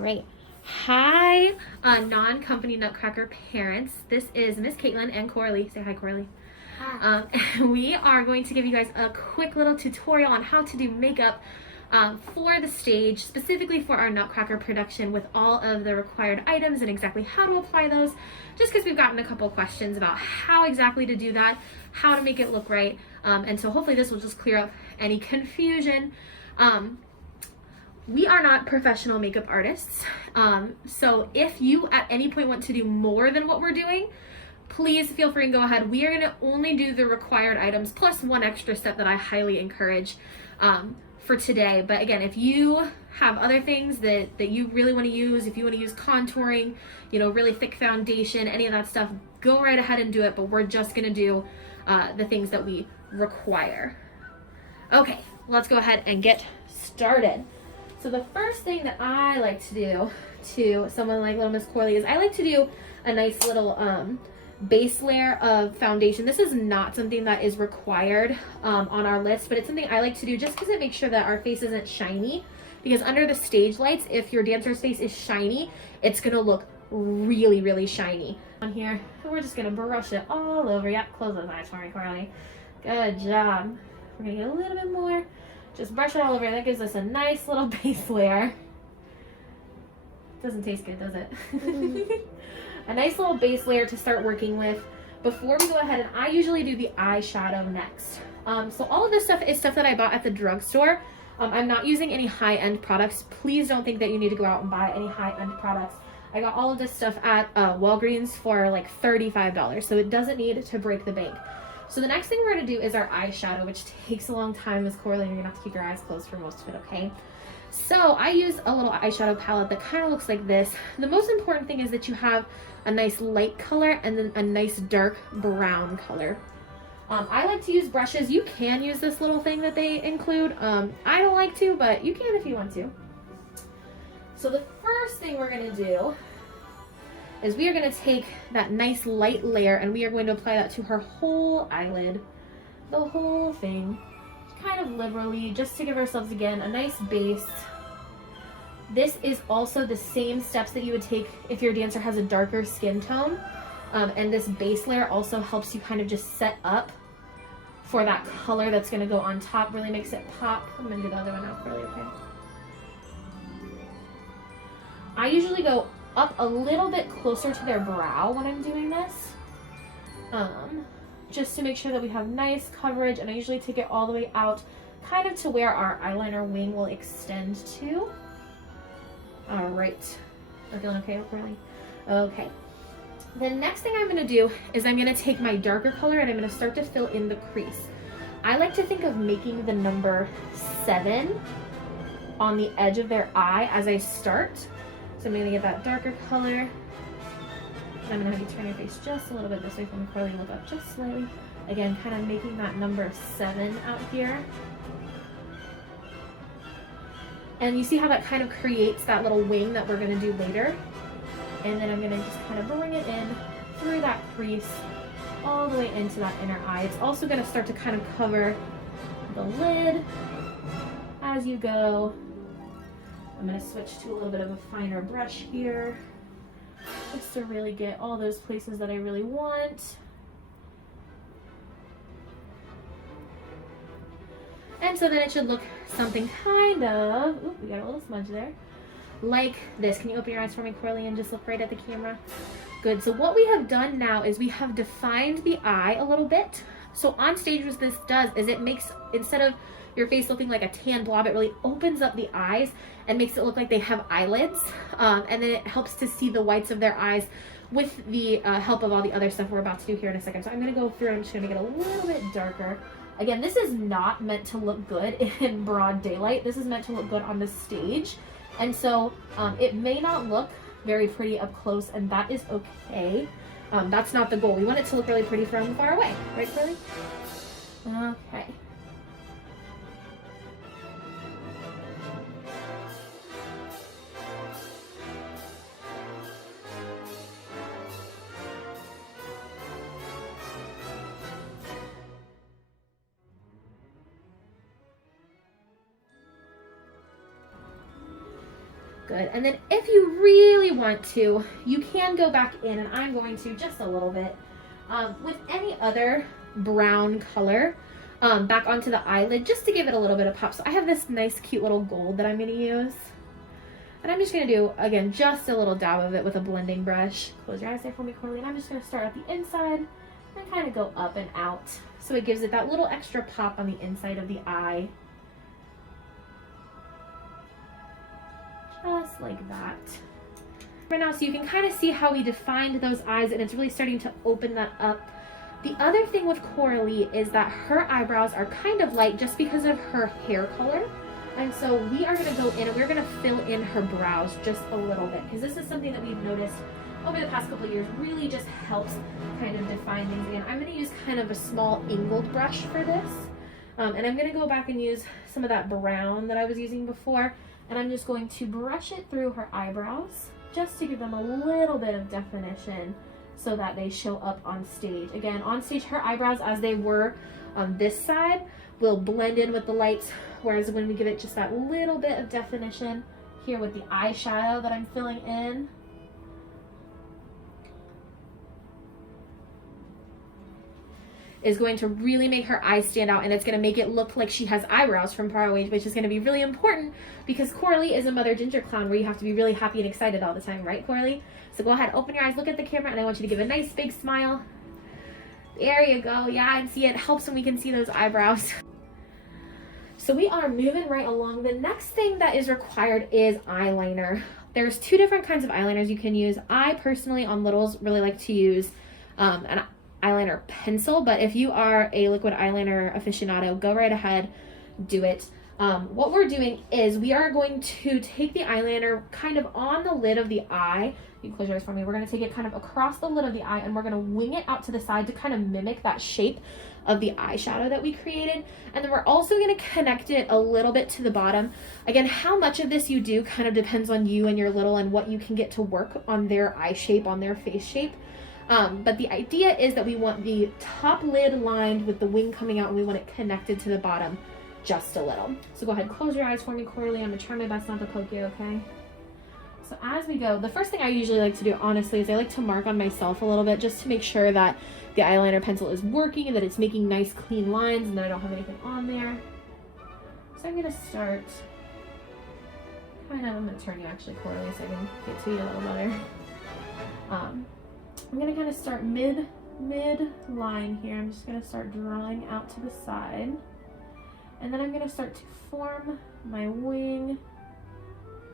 right. Hi, non-company Nutcracker parents. This is Miss Caitlin and Coralie. Say hi, Coralie. Hi. And we are going to give you guys a quick little tutorial on how to do makeup for the stage, specifically for our Nutcracker production, with all of the required items and exactly how to apply those, just because we've gotten a couple questions about how exactly to do that, how to make it look right, and so hopefully this will just clear up any confusion. We are not professional makeup artists, so if you at any point want to do more than what we're doing, please feel free and go ahead. We are going to only do the required items plus one extra step that I highly encourage for today. But again, if you have other things that you really want to use, if you want to use contouring, really thick foundation, any of that stuff, go right ahead and do it. But we're just going to do the things that we require. Okay, let's go ahead and get started. So the first thing that I like to do to someone like little Miss Coralie is I like to do a nice little base layer of foundation. This is not something that is required on our list, but it's something I like to do just because it makes sure that our face isn't shiny. Because under the stage lights, if your dancer's face is shiny, it's gonna look really, really shiny. On here, and we're just gonna brush it all over. Yep, close those eyes for me, Coralie. Good job. We're gonna get a little bit more. Just brush it all over. That gives us a nice little base layer. Doesn't taste good, does it? A nice little base layer to start working with before we go ahead, and I usually do the eyeshadow next. So all of this stuff is stuff that I bought at the drugstore. I'm not using any high-end products. Please don't think that you need to go out and buy any high-end products. I got all of this stuff at Walgreens for like $35, so it doesn't need to break the bank. So the next thing we're going to do is our eyeshadow, which takes a long time, Miss Coralie, and you're going to have to keep your eyes closed for most of it, okay? So I use a little eyeshadow palette that kind of looks like this. The most important thing is that you have a nice light color and then a nice dark brown color. I like to use brushes. You can use this little thing that they include. I don't like to, but you can if you want to. So the first thing we're going to do is we are going to take that nice light layer and we are going to apply that to her whole eyelid, the whole thing, kind of liberally, just to give ourselves again a nice base. This is also the same steps that you would take if your dancer has a darker skin tone, and this base layer also helps you kind of just set up for that color that's going to go on top, really makes it pop. I'm going to do the other one now for you, okay? I usually go up a little bit closer to their brow when I'm doing this, just to make sure that we have nice coverage, and I usually take it all the way out kind of to where our eyeliner wing will extend to. All right, I'm feeling okay, Coralie? Okay. The next thing I'm going to do is I'm going to take my darker color and I'm going to start to fill in the crease. I like to think of making the number 7 on the edge of their eye as I start. So I'm going to get that darker color. And I'm going to have you turn your face just a little bit this way for me, Coralie, look up just slightly. Again, kind of making that number 7 out here. And you see how that kind of creates that little wing that we're going to do later. And then I'm going to just kind of bring it in through that crease all the way into that inner eye. It's also going to start to kind of cover the lid as you go. I'm going to switch to a little bit of a finer brush here, just to really get all those places that I really want. And so then it should look something kind of, ooh, we got a little smudge there, like this. Can you open your eyes for me, Coralie, and just look right at the camera? Good. So what we have done now is we have defined the eye a little bit. So on stage, what this does is it makes, instead of your face looking like a tan blob, it really opens up the eyes and makes it look like they have eyelids. And then it helps to see the whites of their eyes with the help of all the other stuff we're about to do here in a second. So I'm going to go through and I'm just going to make it a little bit darker. Again, this is not meant to look good in broad daylight. This is meant to look good on the stage. And so it may not look very pretty up close, and that is okay. That's not the goal. We want it to look really pretty from far away. Right, Coralie? Okay. Good. And then if you really want to, you can go back in, and I'm going to just a little bit, with any other brown color, back onto the eyelid, just to give it a little bit of pop. So I have this nice cute little gold that I'm going to use. And I'm just going to do, again, just a little dab of it with a blending brush. Close your eyes there for me, Corley. And I'm just going to start at the inside and kind of go up and out. So it gives it that little extra pop on the inside of the eye. Just like that. Right now, so you can kind of see how we defined those eyes, and it's really starting to open that up. The other thing with Coralie is that her eyebrows are kind of light just because of her hair color. And so we are going to go in and we're going to fill in her brows just a little bit, because this is something that we've noticed over the past couple of years really just helps kind of define things. Again, I'm going to use kind of a small angled brush for this. And I'm going to go back and use some of that brown that I was using before. And I'm just going to brush it through her eyebrows just to give them a little bit of definition so that they show up on stage. Again, on stage, her eyebrows, as they were on this side, will blend in with the lights, whereas when we give it just that little bit of definition here with the eyeshadow that I'm filling in, is going to really make her eyes stand out, and it's going to make it look like she has eyebrows from far away, which is going to be really important because Coralie is a Mother Ginger clown where you have to be really happy and excited all the time, right, Coralie? So go ahead, open your eyes, look at the camera, and I want you to give a nice big smile. There you go. Yeah, and see, it helps when we can see those eyebrows. So we are moving right along. The next thing that is required is eyeliner. There's two different kinds of eyeliners you can use. I personally, on littles, really like to use an eyeliner pencil, but if you are a liquid eyeliner aficionado, go right ahead, do it. What we're doing is we are going to take the eyeliner kind of on the lid of the eye. You can close your eyes for me. We're going to take it kind of across the lid of the eye, and we're going to wing it out to the side to kind of mimic that shape of the eyeshadow that we created. And then we're also going to connect it a little bit to the bottom. Again, how much of this you do kind of depends on you and your little and what you can get to work on their eye shape, on their face shape. But the idea is that we want the top lid lined with the wing coming out, and we want it connected to the bottom just a little. So go ahead, close your eyes for me, Coralie. I'm going to try my best not to poke you, okay? So as we go, the first thing I usually like to do, honestly, is I like to mark on myself a little bit just to make sure that the eyeliner pencil is working and that it's making nice clean lines and that I don't have anything on there. So I'm going to start kind of, I'm going to turn you actually, Coralie, so I can get to you a little better. I'm going to kind of start mid line here. I'm just going to start drawing out to the side. And then I'm going to start to form my wing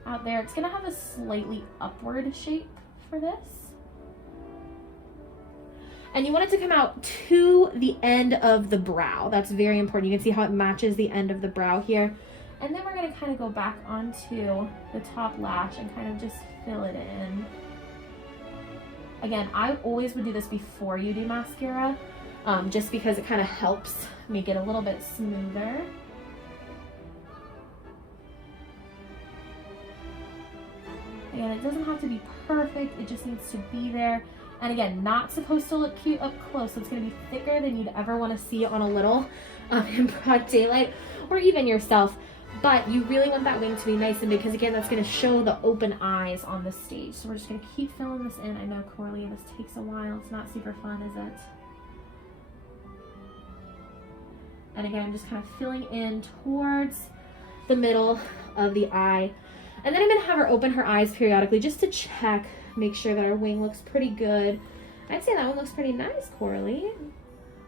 out there. It's going to have a slightly upward shape for this. And you want it to come out to the end of the brow. That's very important. You can see how it matches the end of the brow here. And then we're going to kind of go back onto the top lash and kind of just fill it in. Again, I always would do this before you do mascara, just because it kind of helps make it a little bit smoother. Again, it doesn't have to be perfect, it just needs to be there. And again, not supposed to look cute up close, so it's going to be thicker than you'd ever want to see on a little in broad daylight, or even yourself. But you really want that wing to be nice and big, because again, that's going to show the open eyes on the stage. So we're just going to keep filling this in. I know, Coralie, this takes a while. It's not super fun, is it? And again, I'm just kind of filling in towards the middle of the eye. And then I'm going to have her open her eyes periodically just to check, make sure that her wing looks pretty good. I'd say that one looks pretty nice, Coralie.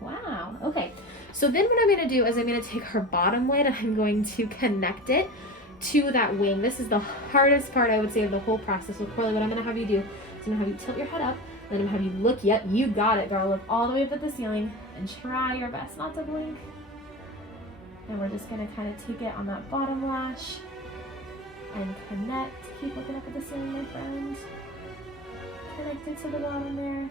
Wow. Okay. So then what I'm going to do is I'm going to take her bottom lid and I'm going to connect it to that wing. This is the hardest part, I would say, of the whole process. So Coralie, what I'm going to have you do is I'm going to have you tilt your head up. Then I'm going to have you look. Yep, you got it, girl. Look all the way up at the ceiling and try your best not to blink. And we're just going to kind of take it on that bottom lash and connect. Keep looking up at the ceiling, my friend. Connect it to the bottom there.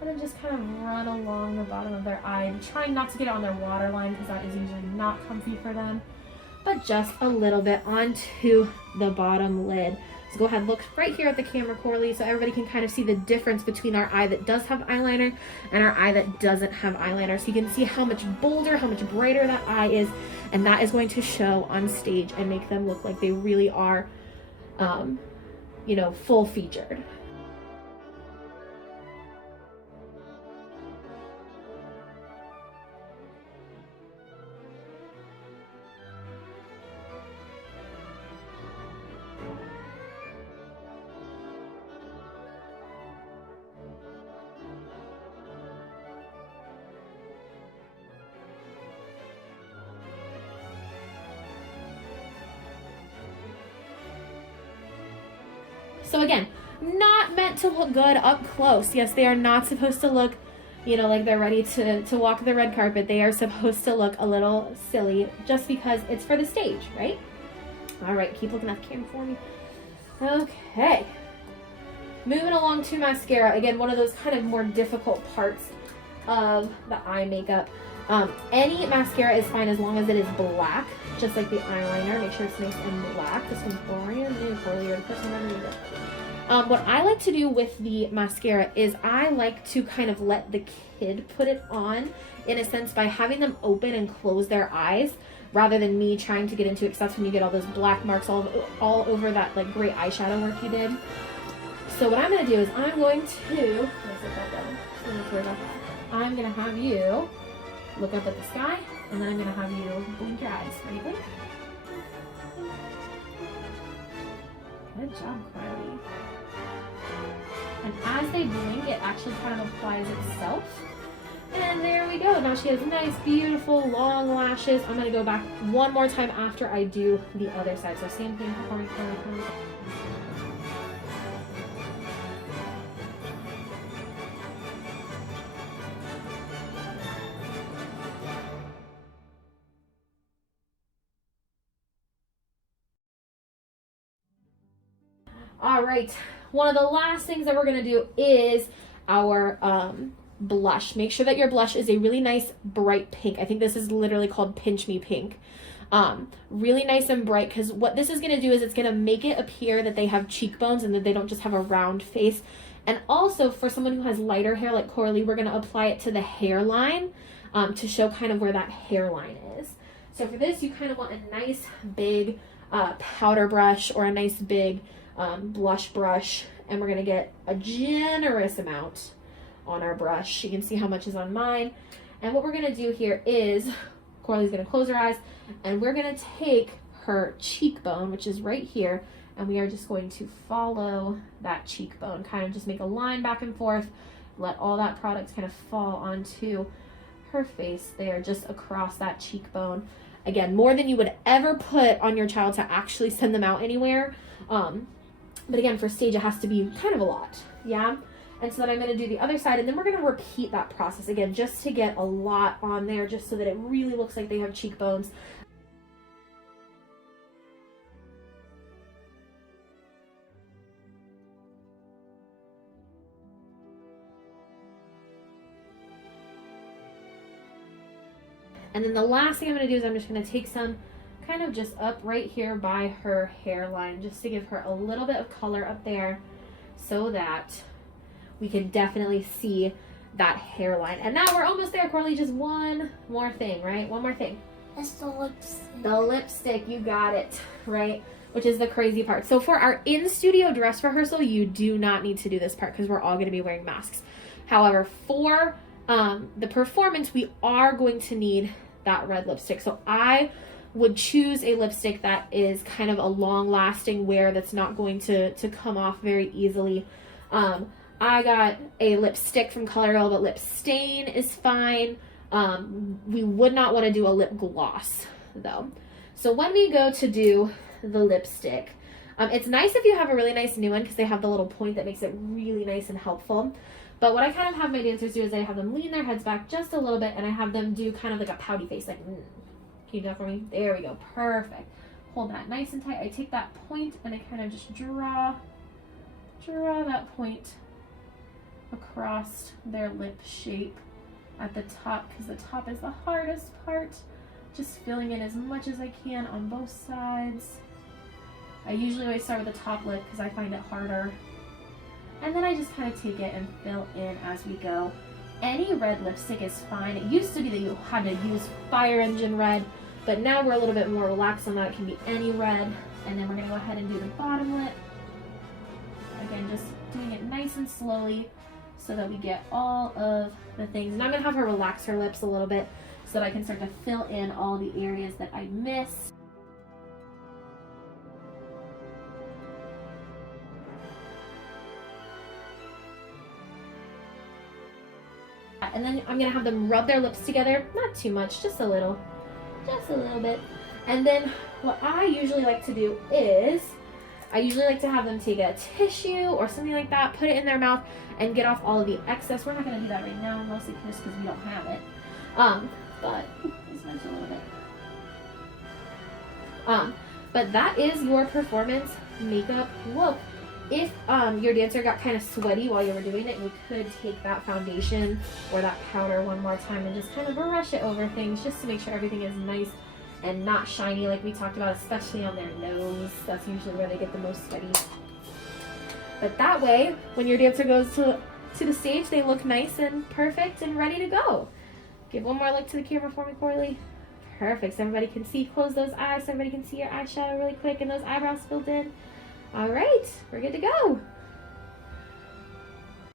And then just kind of run along the bottom of their eye, trying not to get it on their waterline because that is usually not comfy for them, but just a little bit onto the bottom lid. So go ahead, look right here at the camera, Coralie, so everybody can kind of see the difference between our eye that does have eyeliner and our eye that doesn't have eyeliner. So you can see how much bolder, how much brighter that eye is, and that is going to show on stage and make them look like they really are you know, full featured. So again, not meant to look good up close. Yes, they are not supposed to look, you know, like they're ready to walk the red carpet. They are supposed to look a little silly just because it's for the stage, right? All right, keep looking at the camera for me. Okay. Moving along to mascara. Again, one of those kind of more difficult parts of the eye makeup. Any mascara is fine as long as it is black, just like the eyeliner. Make sure it's nice and black. This one's brand new for you. What I like to do with the mascara is I like to kind of let the kid put it on, in a sense, by having them open and close their eyes, rather than me trying to get into it, because that's when you get all those black marks all over that like great eyeshadow work you did. So what I'm going to do is I'm going to, I'm going to have you look up at the sky, and then I'm going to have you blink your eyes. Ready, blink? Good job, Carly. And as they blink, it actually kind of applies itself. And there we go. Now she has nice, beautiful, long lashes. I'm going to go back one more time after I do the other side. So same thing, performing. All right, one of the last things that we're gonna do is our blush. Make sure that your blush is a really nice bright pink. I think this is literally called Pinch Me Pink. Really nice and bright, because what this is gonna do is it's gonna make it appear that they have cheekbones and that they don't just have a round face. And also for someone who has lighter hair like Coralie, we're gonna apply it to the hairline to show kind of where that hairline is. So for this, you kind of want a nice big powder brush or a nice big blush brush, and we're going to get a generous amount on our brush. You can see how much is on mine. And what we're going to do here is Coralie's going to close her eyes, and we're going to take her cheekbone, which is right here, and we are just going to follow that cheekbone, kind of just make a line back and forth, let all that product kind of fall onto her face there, just across that cheekbone. Again, more than you would ever put on your child to actually send them out anywhere. But again, for stage, it has to be kind of a lot, yeah? And so then I'm going to do the other side, and then we're going to repeat that process again, just to get a lot on there, just so that it really looks like they have cheekbones. And then the last thing I'm going to do is I'm just going to take some kind of just up right here by her hairline, just to give her a little bit of color up there, so that we can definitely see that hairline. And now we're almost there, Coralie. Just one more thing, right? One more thing. That's the lipstick. The lipstick, you got it, right? Which is the crazy part. So for our in-studio dress rehearsal, you do not need to do this part because we're all going to be wearing masks. However, for the performance, we are going to need that red lipstick. So I would choose a lipstick that is kind of a long-lasting wear, that's not going to come off very easily. I got a lipstick from ColourPop, but lip stain is fine. We would not want to do a lip gloss though. So when we go to do the lipstick, it's nice if you have a really nice new one, because they have the little point that makes it really nice and helpful. But what I kind of have my dancers do is I have them lean their heads back just a little bit, and I have them do kind of like a pouty face, like, Can you do that for me? There we go, perfect. Hold that nice and tight. I take that point and I kind of just draw that point across their lip shape at the top, because the top is the hardest part. Just filling in as much as I can on both sides. I usually always start with the top lip because I find it harder. And then I just kind of take it and fill in as we go. Any red lipstick is fine. It used to be that you had to use Fire Engine red, But now we're a little bit more relaxed on that. It can be any red. And then we're gonna go ahead and do the bottom lip. Again, just doing it nice and slowly so that we get all of the things. And I'm gonna have her relax her lips a little bit so that I can start to fill in all the areas that I missed. And then I'm gonna have them rub their lips together, not too much, just a little bit. And then what I usually like to do is, I usually like to have them take a tissue or something like that, put it in their mouth, and get off all of the excess. We're not gonna do that right now, mostly just because we don't have it. But I smudged a little bit. But that is your performance makeup look. If your dancer got kind of sweaty while you were doing it, you could take that foundation or that powder one more time and just kind of brush it over things just to make sure everything is nice and not shiny like we talked about, especially on their nose. That's usually where they get the most sweaty. But that way, when your dancer goes to the stage, they look nice and perfect and ready to go. Give one more look to the camera for me, Corley. Perfect, so everybody can see. Close those eyes so everybody can see your eyeshadow really quick and those eyebrows filled in. All right, we're good to go.